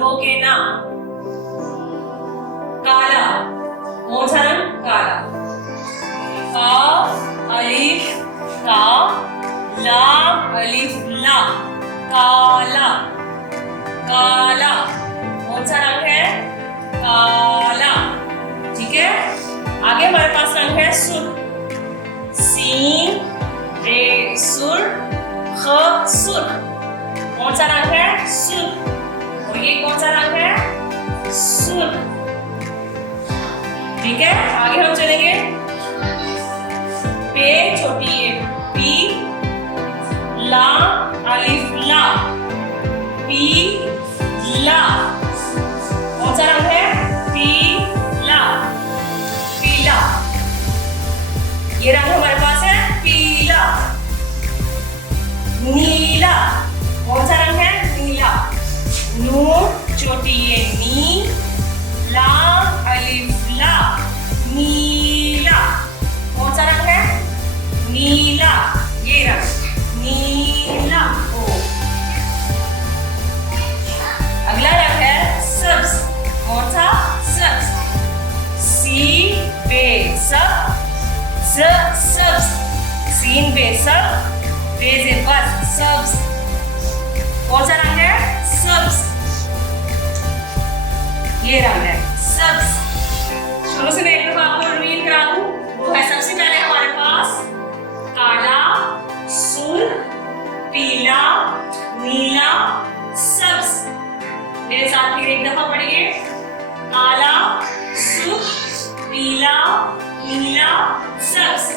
रंगों के नाम। काला, कौन सा रंग? काला। का अलिफ का, लाम अलिफ ला, काला। काला कौन सा रंग है? काला। ठीक है, आगे हमारे पास रंग है सुर। सीन रे सुर, ख सुर। कौन सा रंग है? सुर। और ये कौन सा रंग है? सुर। ठीक है, आगे हम चलेंगे। पे छोटी है, पी, ला अलिफ ला, पी ला। कौन सा रंग है? पीला। पीला, ये रंग हमारे पास है पीला। नीला, कौन सा रंग है? नीला। नून छोटी है, नी, ला अलिफ ला, नीला। कौन सा रंग है? नीला। ये रंग नीला। ओ, अगला रंग है सब्ज। कौन सा? सब्ज। सी बे सब, ज सब्ज। सीन बे सब, बे से बस, सब्ज। कौन सा रंग है? सब्ज। ये रंग है सब्ज। शुरू से मैं एक दफा आपको रिवील करा दूं। वो है सबसे पहले हमारे पास काला, सुर, पीला, नीला, सब्ज। मेरे साथ फिर एक दफा पढ़िए। काला, सुर, पीला, नीला, सब्ज।